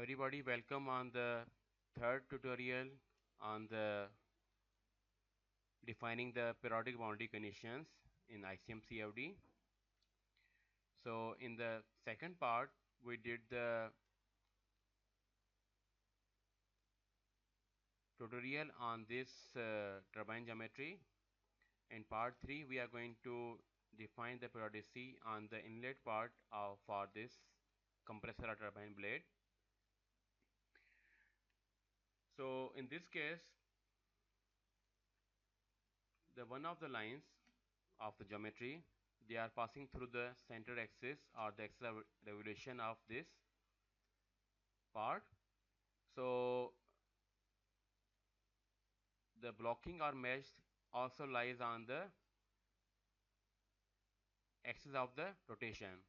Everybody, welcome on the third tutorial on the defining the periodic boundary conditions in ICEM CFD. So in the second part, we did the tutorial on this turbine geometry. In part 3, we are going to define the periodicity on the inlet part for this compressor or turbine blade. So in this case, the one of the lines of the geometry, they are passing through the center axis or the axis of revolution of this part. So the blocking or mesh also lies on the axis of the rotation.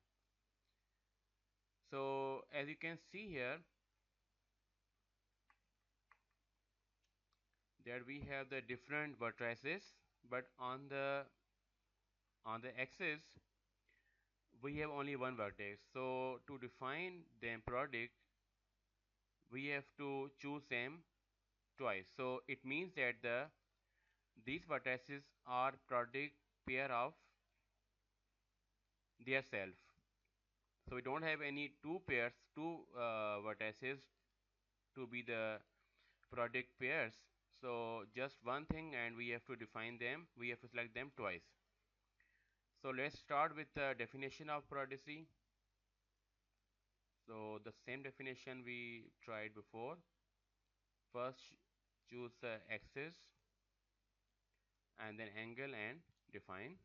So as you can see here, that we have the different vertices, but on the axis we have only one vertex. So to define them periodic, we have to choose them twice. So it means that these vertices are periodic pair of their self. So we don't have any two vertices to be the periodic pairs. So just one thing, and we have to define them. We have to select them twice. So let's start with the definition of periodicity. So the same definition we tried before. First choose the axis and then angle and define.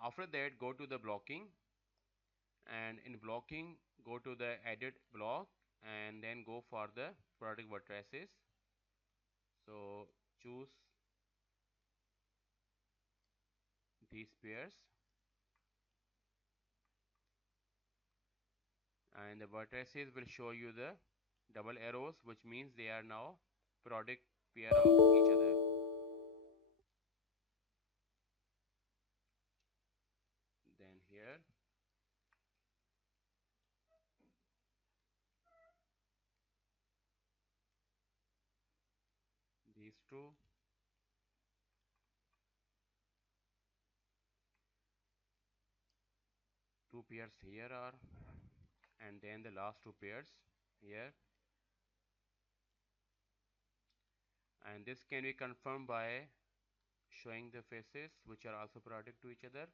After that, go to the blocking, and in blocking go to the edit block and then go for the periodic vertices. So choose these pairs, and the vertices will show you the double arrows, which means they are now periodic pair of each other. Then here these two, pairs here are, and then the last two pairs here, and this can be confirmed by showing the faces which are also periodic to each other.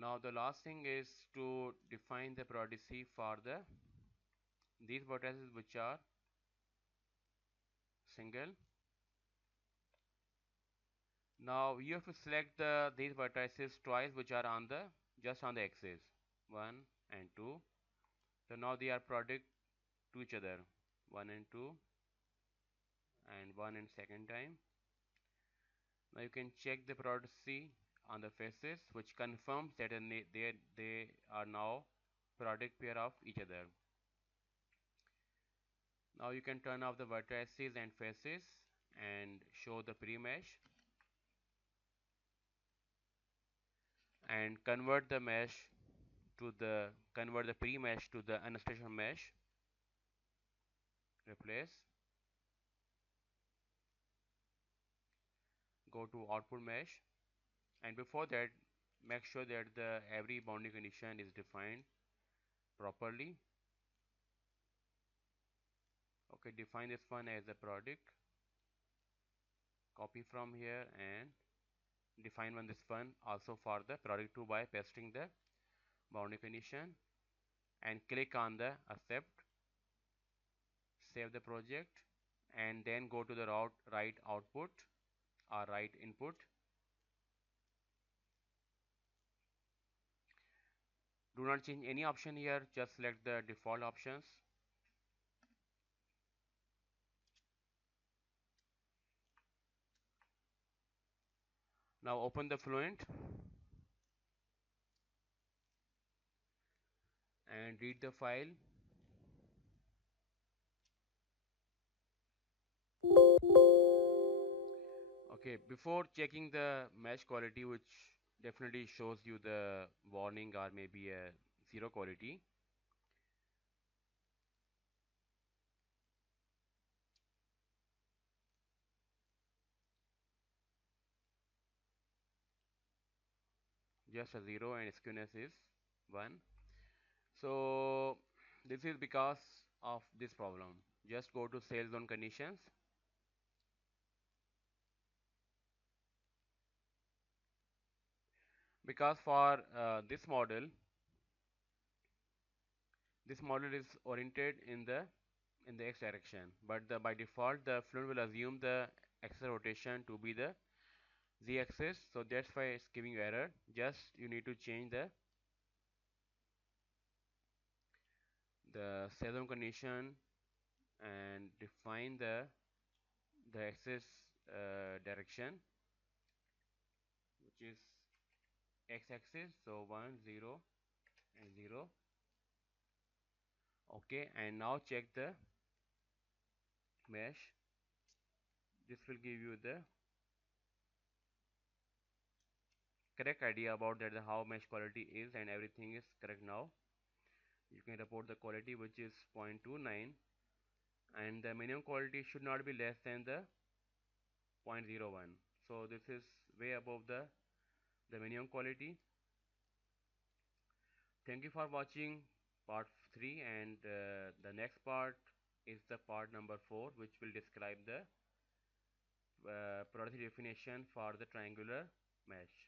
Now the last thing is to define the periodicity for these vertices which are single. Now you have to select these vertices twice which are on the just on the axis, 1 and 2. So now they are periodic to each other, 1 and 2 and 1 and second time. Now you can check the periodicity on the faces, which confirms that they are now periodic pair of each other. Now you can turn off the vertices and faces and show the pre-mesh and convert the pre-mesh to the unspecial mesh. Replace. Go to output mesh, and before that make sure that the every boundary condition is defined properly. Okay, define this one as a periodic. Copy from here and define this one also for the periodic 2 by pasting the boundary condition and click on the accept. Save the project and then go to the right output or right input. Do not change any option here, just select the default options. Now open the Fluent and read the file. Okay, before checking the mesh quality, which definitely shows you the warning or maybe a zero quality, just a 0 and skewness is 1. So this is because of this problem. Just go to sales zone conditions. Because for this model is oriented in the x direction, but by default the Fluent will assume the axis rotation to be the z axis, so that's why it's giving you error. Just you need to change the sales zone condition and define the axis direction, which is x-axis, so 1 0 and 0. Okay, and now check the mesh. This will give you the correct idea about that, the how mesh quality is, and everything is correct. Now you can report the quality, which is 0.29, and the minimum quality should not be less than the 0.01. So this is way above the minimum quality. Thank you for watching part 3, and the next part is the part number 4, which will describe the periodicity definition for the triangular mesh.